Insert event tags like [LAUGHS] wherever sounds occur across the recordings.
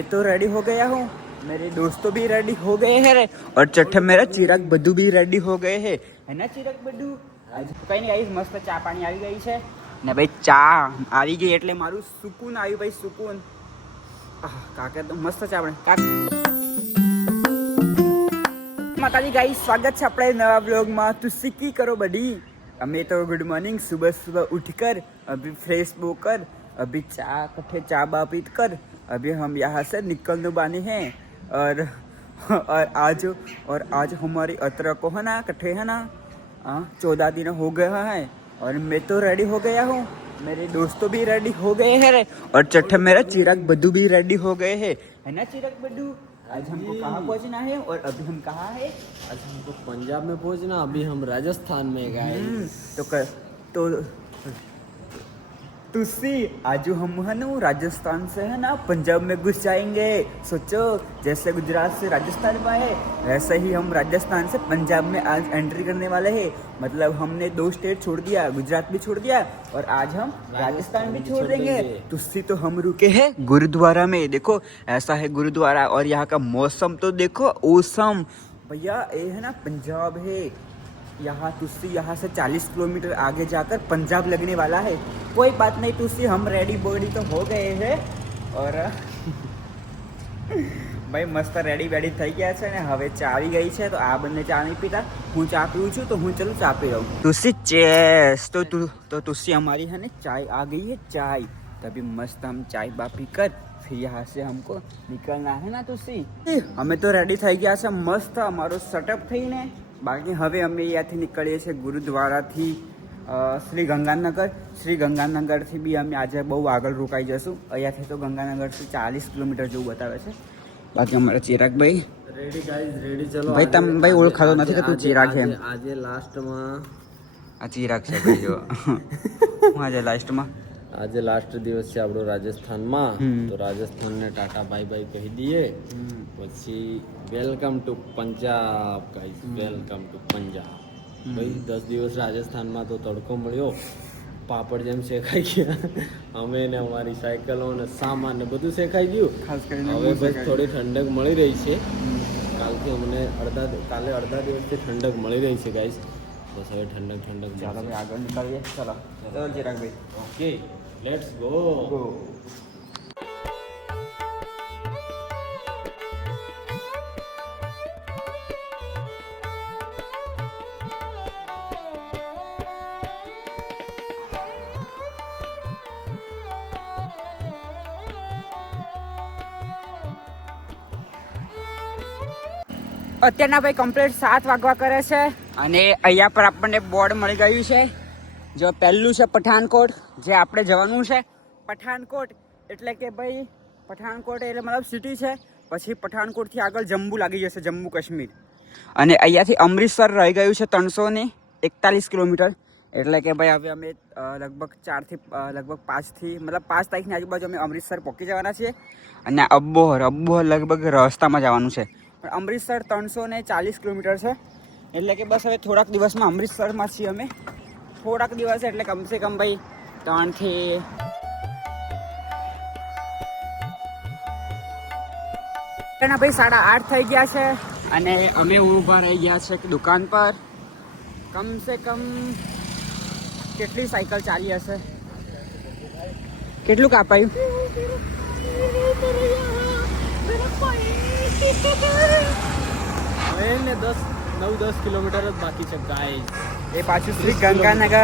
मैं तो रेडी हो गया हूँ मेरे दोस्तों भी रेडी हो गए हैं रे और चट्ठे मेरा चिराग बद्दू भी રેડી હો ગયે હે હે ના ચિરાગ બદ્દુ આજે કઈ નહીં આવી મસ્ત ચા પાણી આવી ગઈ છે ને ભાઈ ચા આવી ગઈ એટલે મારું સુકૂન આવ્યું ભાઈ સુકૂન આહ, કાકા તો મસ્ત ચા બને કાક માતાજી ગાઈ સ્વાગત છે આપણે નવા બ્લોગમાં તું સિક્કી કરો બડી અમે તો ગુડ મોર્નિંગ सुबह सुबह उठकर अभी फ्रेश होकर अभी चा कट्ठे चा बा पीत कर। अभी हम यहाँ से निकलने वाले हैं। और और आज और आज हमारी अतरा को है ना कट्ठे है ना हाँ चौदह दिन हो गया है। और मैं तो रेडी हो गया हूँ। मेरे दोस्तों भी रेडी हो गए हैं। और चट्ठे मेरा चिराग बद्दू भी रेडी हो गए हैं। है ना चिराग बद्दू आज हमको कहाँ पहुँचना है? और अभी हम कहाँ है? आज हमको पंजाब में पहुँचना अभी हम राजस्थान में गए हम्म, तो कर तो तुसी आज हम है ना राजस्थान से है ना पंजाब में घुस जाएँगे। सोचो जैसे गुजरात से राजस्थान में आए वैसे ही हम राजस्थान से पंजाब में आज एंट्री करने वाले हैं। मतलब हमने दो स्टेट छोड़ दिया गुजरात भी छोड़ दिया और आज हम राजस्थान भी छोड़ देंगे। तुसी तो हम रुके हैं गुरुद्वारा में देखो ऐसा है गुरुद्वारा और यहाँ का मौसम तो देखो ओसम भैया ये है ना पंजाब है। यहाँ तुस्सी यहाँ से 40 किलोमीटर आगे जाकर पंजाब लगने वाला है कोई बात नहीं तुस्सी हम रेडी बॉडी तो हो गए हैं और ભાઈ મસ્ત રેડી બેડી થઈ ગયા છે ને હવે ચા આવી ગઈ છે તો આ બંને ચા નહીં પીતા હું ચા પીઉં છું તો હું ચલું ચા પી રહું तुस्सी चेस तो तू तो तुस्सी हमारी है ना चाय आ गई है चाय तभी मस्त हम चाय बा पी कर फिर यहाँ से हमको निकलना है ना तुस्सी અમે તો રેડી થઈ ગયા છે મસ્ત અમારો સેટઅપ થઈને બાકી હવે અમે અહીંયાથી નીકળીએ છીએ ગુરુદ્વારાથી શ્રી ગંગાનગર. શ્રી ગંગાનગરથી બી અમે આજે બહુ આગળ રોકાઈ જશું. અહીંયાથી તો ગંગાનગરથી ચાલીસ કિલોમીટર જેવું બતાવે છે. બાકી અમારા ચિરાગભાઈ રેડી ગાઈઝ રેડી ચલો. ભાઈ તમે ભાઈ ઓળખાતો નથી કે તું ચિરાગ છે આજે- લાસ્ટમાં આ ચિરાગ છે ભાઈ જો. [LAUGHS] હું આજે લાસ્ટમાં આજે લાસ્ટ દિવસ છે આપણો રાજસ્થાનમાં. તો રાજસ્થાનને ટાટા બાય બાય કહી દઈએ. પછી welcome to Punjab guys welcome to Punjab. ભાઈ દસ દિવસ રાજસ્થાનમાં તો તડકો મળ્યો. પાપડ જેમ શેખાઈ ગયા. અમે ને અમારી સાયકલો ને સામાન ને બધું શેખાઈ ગયું. ખાસ કરીને હવે બસ થોડી ઠંડક મળી રહી છે. કાલથી અમને અડધા કાલે અડધા દિવસથી ઠંડક મળી રહી છે ગાઈઝ બસ હવે ઠંડક ઠંડક ચાલો ભાઈ આગળ નીકળીએ. ચલો. ચલો. ચિરાગભાઈ ઓકે લેટ્સ ગો અત્યારના ભાઈ કમ્પ્લીટ સાત વાગવા કરે છે. અને અહીંયા પર આપણને બોર્ડ મળી ગયું છે. જો પહેલું છે પઠાણકોટ, જે આપણે જવાનું છે. પઠાણકોટ એટલે કે ભાઈ, પઠાણકોટ એટલે મતલબ સિટી છે. પછી પઠાણકોટથી આગળ જમ્મુ લાગી જશે, જમ્મુ કાશ્મીર. અને અહીંયાથી અમૃતસર રહી ગયું છે ત્રણસો ને એકતાલીસ કિલોમીટર. એટલે કે ભાઈ હવે અમે લગભગ ચારથી લગભગ પાંચથી, મતલબ પાંચ તારીખની આજુબાજુ અમે અમૃતસર પહોંચી જવાના છીએ. અને અબ્બોહર અબ્બોહર લગભગ રસ્તામાં જવાનું છે. પણ અમૃતસર ત્રણસો ને ચાલીસ કિલોમીટર છે. એટલે કે બસ હવે થોડાક દિવસમાં અમૃતસરમાં છીએ અમે. થોડાક દિવસ એટલે કમસે કમ ભાઈ ત્રણથી ના ભાઈ સાડા આઠ થઈ ગયા છે. અને અમે ઊભા રહી ગયા છે દુકાન પર. કમસે કમ કેટલી સાયકલ ચાલી હશે? કેટલું કાપાયું? ને દસ નવ દસ કિલોમીટર જ બાકી છે ગાય એ પાછું શ્રી ગંગાનગર.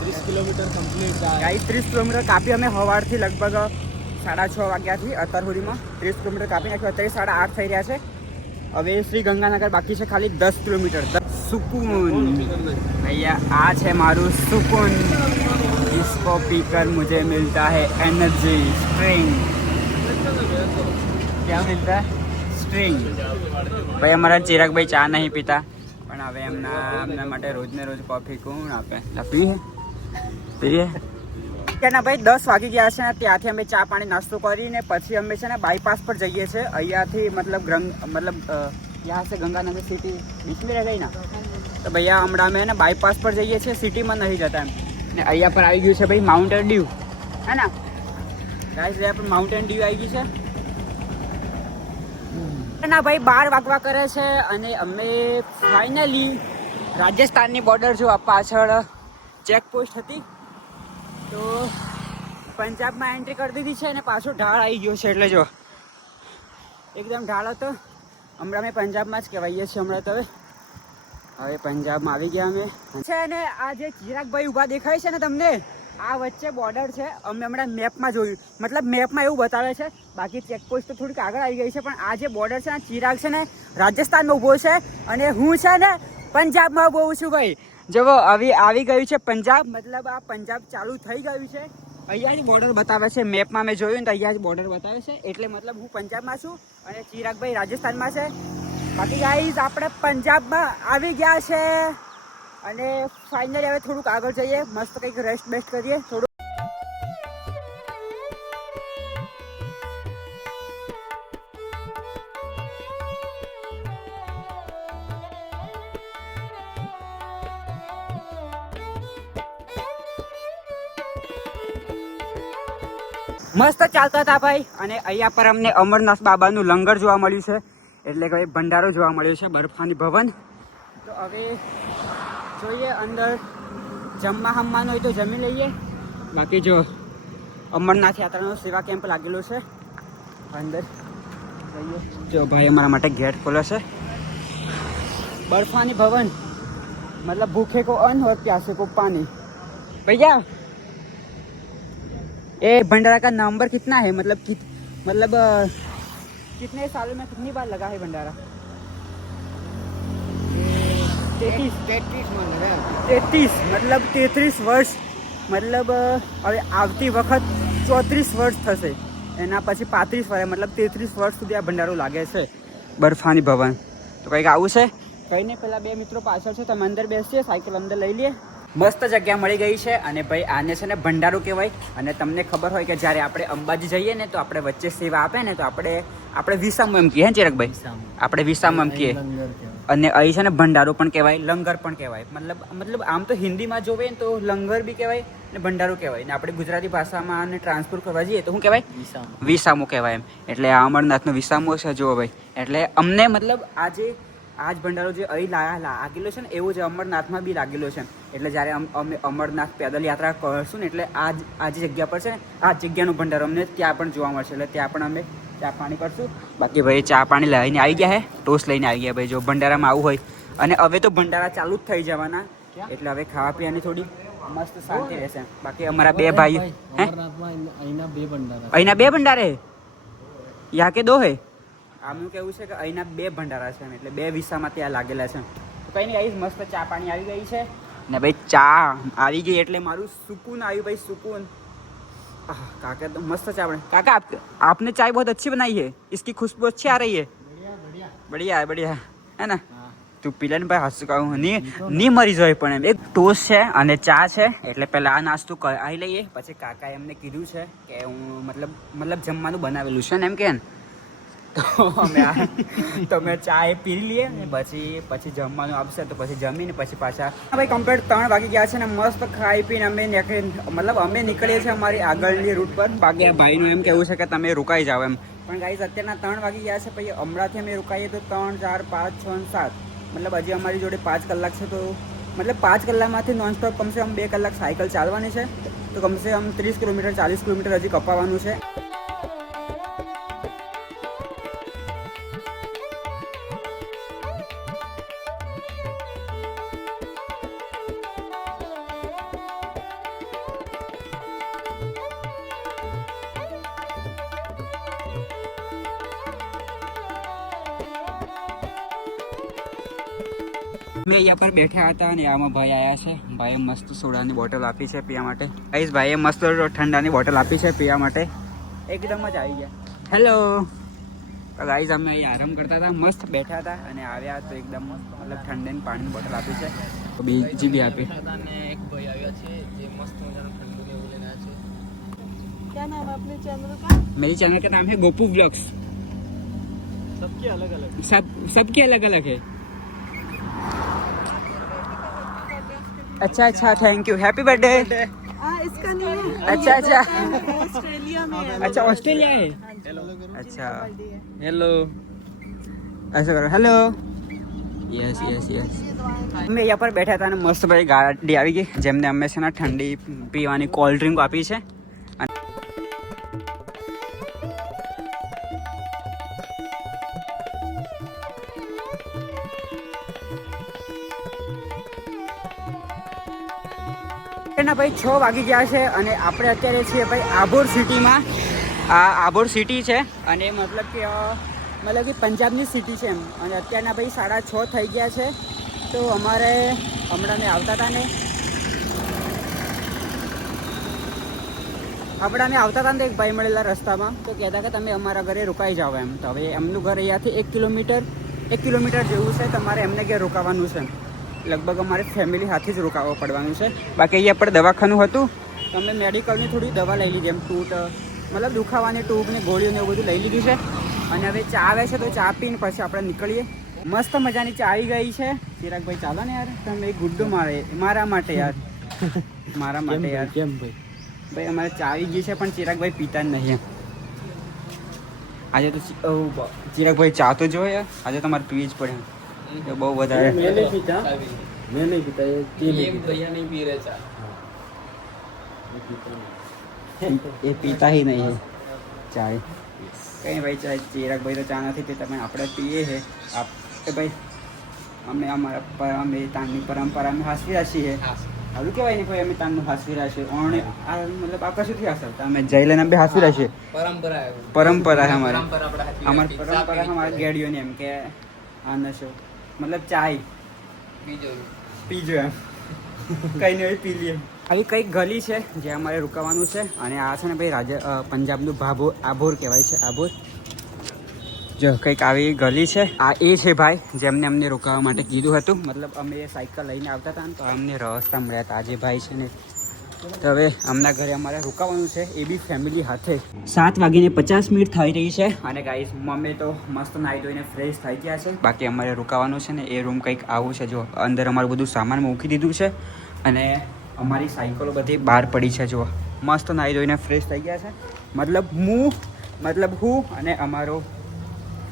ત્રીસ કિલોમીટર કમ્પ્લીટ ગાય ત્રીસ કિલોમીટર કાપી અમે હવારથી લગભગ સાડા છ વાગ્યાથી અતરહુરીમાં ત્રીસ કિલોમીટર કાપી નાખ્યું અત્યારે સાડા આઠ થઈ રહ્યા છે. હવે શ્રી ગંગાનગર બાકી છે ખાલી દસ કિલોમીટર. સુકુન. ભૈયા આ છે મારું સુકૂન. ઇસકો પીકર મુજે મિલતા હે એનર્જી સ્ટ્રિંગ ક્યાં મિલતા હે? સ્ટ્રિંગ ભાઈ, અમારા ચિરાગભાઈ ચા નહીં પીતા, પણ હવે એમના એમના માટે રોજ ને રોજ કોફી કોણ આપે? પીએ? પીએ? ત્યાંના ભાઈ દસ વાગી ગયા છે ને, ત્યાંથી અમે ચા પાણી નાસ્તો કરીને પછી અમે છે ને બાયપાસ પર જઈએ છીએ. અહીંયાથી મતલબ ગ્રંગ મતલબ યહાં સે ગંગાનગર સિટી બીચ રહે ગઈ ના? તો ભૈયા હમણાં અમે ને બાયપાસ પર જઈએ છીએ સિટીમાં નહીં જતા એમ. ને અહીંયા પર આવી ગયું છે ભાઈ માઉન્ટેન ડ્યુ હે ને? ગાઈસ પર માઉન્ટેન ડ્યુ આવી ગયું છે. અત્યારના ભાઈ બાર વાગવા કરે છે અને અમે ફાઇનલી રાજસ્થાનની બોર્ડર જો પાછળ ચેકપોસ્ટ હતી, તો પંજાબમાં એન્ટ્રી કરી દીધી છે અને પાછો ઢાળ આવી ગયો છે એટલે જો એકદમ ઢાળ હતો. હમણાં અમે પંજાબમાં જ કહેવાઈએ છીએ હમણાં તો હવે. હવે પંજાબમાં આવી ગયા અમે. છે અને આ જે ચિરાગભાઈ ઊભા દેખાય છે ને તમને આ વચ્ચે બોર્ડર છે. અમે હમણાં મેપમાં જોયું. મતલબ મેપમાં એવું બતાવે છે. બાકી ચેકપોસ્ટ તો થોડીક આગળ આવી ગઈ છે, પણ આ જે બોર્ડર છે ને ચિરાગ છે ને, રાજસ્થાનમાં ઊભો છે અને હું છે ને પંજાબમાં ઊભો છું ભાઈ. જવો, આવી આવી ગયું છે પંજાબ. મતલબ આ પંજાબ ચાલુ થઈ ગયું છે. અહીંયાની બોર્ડર બતાવે છે. મેપમાં મેં જોયું તો અહીંયા જ બોર્ડર બતાવે છે. એટલે મતલબ હું પંજાબમાં છું અને ચિરાગભાઈ રાજસ્થાનમાં છે. બાકી ગાઈઝ આપણે પંજાબમાં આવી ગયા છે. અને ફાઇનલી હવે થોડુંક આગળ જઈએ. મસ્ત કંઈક રેસ્ટ બેસ્ટ કરીએ. થોડું મસ્ત ચાલતા હતા ભાઈ. અને અહીંયા પર અમને અમરનાથ બાબાનું લંગર જોવા મળ્યું છે. એટલે કે ભંડારો જોવા મળ્યો છે બરફાની ભવન. તો હવે જોઈએ અંદર જમવા હમવાનું હોય તો જમી લઈએ બાકી જો અમરનાથ યાત્રાનો સેવા કેમ્પ લાગેલો છે અંદર જઈએ જો ભાઈ અમારા માટે ગેટ ખોલે છે બરફાની ભવન मतलब भूखे को अन्न और प्यासे को पानी भैया ये भंडारा का नंबर कितना है मतलब कित मतलब अ, कितने सालों में कितनी बार लगा है भंडारा तैतीस તેત્રીસ. મતલબ તેત્રીસ વર્ષ મતલબ હવે આવતી વખત ચોત્રીસ વર્ષ થશે. એના પછી પાંત્રીસ વર્ષ મતલબ તેત્રીસ વર્ષ સુધી આ ભંડારો લાગે છે બરફાની ભવન. તો કંઈક આવું છે? કંઈ નહીં પેલા બે મિત્રો પાછળ છે તમે અંદર બેસીએ સાયકલ અંદર લઈ લઈએ. મસ્ત જગ્યા મળી ગઈ છે અને ભાઈ આને છે ને ભંડારો કહેવાય. અને તમને ખબર હોય કે જ્યારે આપણે અંબાજી જઈએ ને તો આપણે વચ્ચે સેવા આપે ને તો આપણે આપણે વિસામો એમ કહીએ ચિરકભાઈ? આપણે વિસામો એમ કહીએ. અને અહીં છે ને ભંડારો પણ કહેવાય લંગર પણ કહેવાય. મતલબ મતલબ આમ તો હિન્દીમાં જોવે ને તો લંગર બી કહેવાય ને ભંડારો કહેવાય. ને આપણે ગુજરાતી ભાષામાં આને ટ્રાન્સફર કરવા જઈએ તો શું કહેવાય? વિસામો. કહેવાય એમ. એટલે આ અમરનાથનો વિસામો છે જુઓ ભાઈ. એટલે અમને મતલબ આજે આ જ ભંડારો જે અહીં લાગેલો છે ને એવો જ અમરનાથમાં બી લાગેલો છે. એટલે જ્યારે અમ- અમે અમરનાથ પેદલ યાત્રા કરશું ને એટલે આ જ આ જે જગ્યા પર છે ને આ જગ્યાનો ભંડારો અમને ત્યાં પણ જોવા મળશે. એટલે ત્યાં પણ અમે ચા પાણી કરશું. બાકી ભાઈ ચા પાણી લઈને આવી ગયા હે. ટોસ લઈને આવી ગયા ભાઈ જો ભંડારામાં આવું હોય. અને હવે તો ભંડારા ચાલુ જ થઈ જવાના. એટલે હવે ખાવા પીવાની થોડી મસ્ત શાંતિ રહેશે. બાકી અમારા બે ભાઈ હે? અહીંના બે ભંડારા અહીંના બે ભંડારે યા કે દો હે? આમનું કેવું છે કે અહીંના બે ભંડારા છે એમ એટલે બે વિસામાં ત્યાં લાગેલા છે. તો કંઈ નહીં આવીશ મસ્ત ચા પાણી આવી ગઈ છે. ને ભાઈ ચા આવી ગઈ એટલે મારું સુકૂન આવ્યું ભાઈ સુકૂન. આહ, કાકા તો મસ્ત ચા બને काका आप आपने चाय बहुत अच्छी बनाई है इसकी खुशबू अच्छी आ रही है बढ़िया है बढ़िया है ना તું પીલે ને ભાઈ હસું કહું ની ની મરી જાય પણ એમ એક ટોસ્ટ છે અને ચા છે એટલે પહેલા આ નાસ્તો આવી લઈએ પછી કાકાએ એમને કીધું છે કે હું મતલબ મતલબ જમવાનું બનાવેલું છે ને એમ કે ને તો અમે તો અમે ચા પી લઈએ ને પછી પછી જમવાનું આપશે તો પછી જમીને પછી પાછા ભાઈ કમ્પ્લીટ ત્રણ વાગી ગયા છે ને મસ્ત ખાઈ પીને અમે મતલબ અમે નીકળીએ છીએ અમારી આગળની રૂટ પર. બાકી ભાઈનું એમ કેવું છે કે તમે રોકાઈ જાઓ એમ. પણ ગાઈઝ અત્યારના ત્રણ વાગી ગયા છે, પછી હમણાંથી અમે રોકાઈએ તો ત્રણ, ચાર, પાંચ, છ સાત. મતલબ હજી અમારી જોડે પાંચ કલાક છે તો મતલબ પાંચ કલાકમાંથી નોનસ્ટોપ કમસે કમ બે કલાક સાયકલ ચાલવાની છે. તો કમસે કમ ત્રીસ કિલોમીટર, ચાલીસ કિલોમીટર હજી કપાવવાનું છે. મેં અહીંયા પર બેઠા હતા અને આમાં ભાઈ આવ્યા છે ભાઈએ મસ્ત સોડાની બોટલ આપી છે પીવા માટે ગાઈસ ભાઈએ મસ્ત ઠંડાની બોટલ આપી છે પીવા માટે એકદમ જ આવી ગયા હેલો ગાઈસ અમે અહીં આરામ કરતા હતા મસ્ત બેઠા હતા અને આવ્યા તો એકદમ મસ્ત મતલબ ઠંડાની પાણીની બોટલ આપી છે તો બીજી બી આપી અને એક ભાઈ આવ્યા છે જે મસ્ત મજાનું ઠંડુ ને એવું લઈને આવ્યા क्या नाम है अपने चैनल का मेरी चैनल का नाम है गोपू ब्लॉग्स છે सबके अलग अलग सब सबके अलग अलग है अच्छा अच्छा थैंक यू हैप्पी बर्थडे हाँ इसका नहीं है अच्छा अच्छा ऑस्ट्रेलिया में है अच्छा ऑस्ट्रेलिया है अच्छा बर्थडे है હેલો ऐसे करो હેલો યસ યસ યસ અમે અહીંયા પર બેઠા હતા અને મસ્ત ભાઈ ગાડી આવી ગઈ જેમને અમે છે ને ઠંડી પીવાની કોલ્ડ ડ્રિંક આપી છે ભાઈ છ વાગી ગયા છે અને આપણે અત્યારે છીએ ભાઈ આબોર સિટીમાં. આ આબોર સિટી છે અને મતલબ કે મતલબ કે પંજાબની સિટી છે એમ. અને અત્યારના ભાઈ સાડા છ થઈ ગયા છે. તો અમારે હમણાં મેં આવતા હતા ને. હમણાં અમે આવતા હતા ને એક ભાઈ મળેલા રસ્તામાં. તો કહેતા કે તમે અમારા ઘરે રોકાઈ જાઓ એમ. તો હવે એમનું ઘર અહીંયાથી એક કિલોમીટર એક કિલોમીટર જેવું છે. તમારે એમને ઘેર રોકાવાનું છે લગભગ અમારે ફેમિલી સાથે જ રોકાવવા પડવાનું છે. બાકી અહીંયા પણ દવાખાનું હતું. તો અમે મેડિકલની થોડી દવા લઈ લીધી એમ ટૂટ મતલબ દુખાવાની ટૂબ ને ગોળીઓ ને એવું બધું લઈ લીધું છે. અને હવે ચા આવે છે તો ચા પીને પછી આપણે નીકળીએ. મસ્ત મજાની ચા આવી ગઈ છે. ચિરાગભાઈ ચાલો ને યાર તમે એક ગુડ્ડો મારે મારા માટે યાર. મારા માટે યાર. કેમ ભાઈ? ભાઈ અમારે ચા આવી ગઈ છે પણ ચિરાગભાઈ પીતા જ નહીં એમ. આજે તો ચિરાગભાઈ ચા તો જો યાર. આજે તમારે પીવી જ પડે કે બહુ વધારે. મેં નહીં પીતા મેં નહીં પીતા એ ભૈયા નહીં પી ચા એ પીતા હી નહીં ચાય. કંઈ ભાઈ ચા ચિરાગભાઈ તો ચા નથી તે તમે આપણે પીએ છે આપ કે ભાઈ અમે અમારા અમે તાનની પરંપરા અમે હાસવી રાખી છે સારું કેવાય ને ભાઈ અમે તાનનું હાસવી રાખીએ ઓણે આ મતલબ આપણે શું થયા સર અમે જઈ લઈને અમે હાસવી રાખીએ પરંપરા પરંપરા છે અમારી. અમારી પરંપરા અમારા ગેડીઓની એમ કે આના શું મતલબ ચાય. પીજો. પીજો એમ. કંઈ નહીં પી લઈએ. આવી કંઈક ગલી છે જે અમારે રોકાવાનું છે અને આ છે ને ભાઈ રાજા પંજાબનું ભાભો આભોર કહેવાય છે આભોર. જો કંઈક આવી ગલી છે. આ એ છે ભાઈ જેમને અમને રોકાવા માટે કીધું હતું. મતલબ અમે સાયકલ લઈને આવતા હતા ને તો અમને રસ્તા મળ્યા હતા. આજે ભાઈ છે ને તો હવે અમના ઘરે અમારે રોકાવાનું છે, એ બી ફેમિલી સાથે સાત વાગીને પચાસ મિનિટ થઈ રહી છે અને ગાઈસ મમ્મી તો મસ્ત નાહી ધોઈને ફ્રેશ થઈ ગયા છે. બાકી અમારે રોકાવાનું છે ને, એ રૂમ કંઈક આવું છે, જો અંદર અમારું બધું સામાન મૂકી દીધું છે અને અમારી સાયકલો બધી બહાર પડી છે, જો. મસ્ત નાહી ધોઈને ફ્રેશ થઈ ગયા છે. મતલબ હું મતલબ હું અને અમારો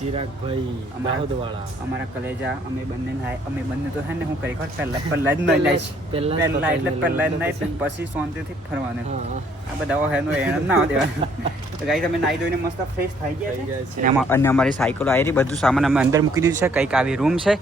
ચિરાગભાઈ દાહોદવાળા. અમારા કલેજા અમે બંને અમે બંને તો હેને ને હું કરી પહેલા પહેલા જ નહીં લઈશ પહેલા એટલે પહેલા જ નહીં પછી- શાંતિથી ફરવાનું. આ બધા હેનો એણ ના દેવા તો ગાઈ તમે નાઈ ધોઈને મસ્ત ફ્રેશ થઈ ગયા છે. અને અમારી સાયકલો આવી બધું સામાન અમે અંદર મૂકી દીધું છે. કંઈક આવી રૂમ છે.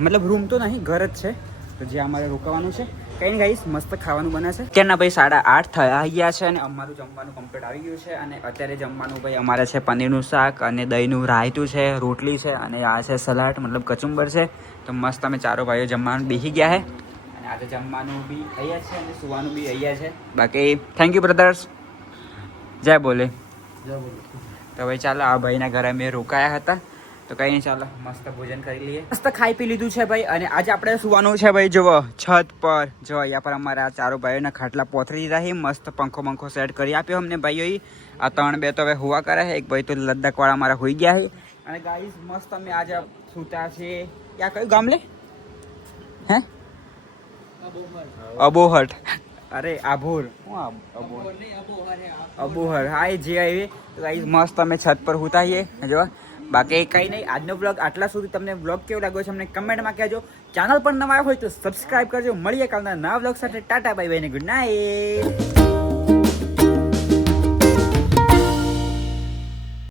મતલબ રૂમ તો નહીં ઘર જ છે. તો જે અમારે રોકાવાનું છે. કંઈ નહીં ગાઈસ મસ્ત ખાવાનું બને છે. ત્યારના ભાઈ સાડા આઠ થયા ગયા છે અને અમારું જમવાનું કમ્પ્લીટ આવી ગયું છે અને અત્યારે જમવાનું ભાઈ અમારે છે પનીરનું શાક અને દહીંનું રાયતું છે રોટલી છે અને આ છે સલાડ મતલબ કચુંબર છે. તો મસ્ત અમે ચારો ભાઈઓ જમવાનું બેસી ગયા છે. અને આજે જમવાનું બી અહીંયા છે અને સુવાનું બી અહીંયા છે. બાકી થેન્ક યુ બ્રધર્સ જય બોલે. તો ભાઈ ચાલો આ ભાઈના ઘરે અમે રોકાયા હતા. તો કઈ નહીં, ચાલો, મસ્ત ભોજન કરી લઈએ. મસ્ત ખાઈ પી લીધું છે ભાઈ. અને આજે આપણે સુવાનું છે ભાઈ, જુઓ, છત પર. જો, અહીંયા પર અમારા ચારો ભાઈઓના ખાટલા પોથરી દીધા છે. મસ્ત પંખો પંખો સેટ કરી આપ્યો અમને ભાઈઓએ. આ ત્રણ બે તો હવે હુવા કરે છે. એક ભાઈ તો લદ્દાખવાળા અમારા હોઈ ગયા છે. અને ગાઈસ મસ્ત અમે આજે સૂતા છે. ક્યાં, કયું ગામ લે? હે? અબોહટ અરે, આભોર. હું અબોહર? હા જે આવી ગાઈઝ મસ્ત અમે છત પર હુતાઈએ જો બાકી કંઈ નહીં, આજનો બ્લોગ આટલા સુધી તમને બ્લોગ કેવો લાગ્યો છે અમને કમેન્ટમાં કહેજો. ચેનલ પર નવા હોય તો સબસ્ક્રાઈબ કરજો. મળીએ કાલના નવા બ્લોગ સાથે. ટાટા બાય બાય ને ગુડ નાઇટ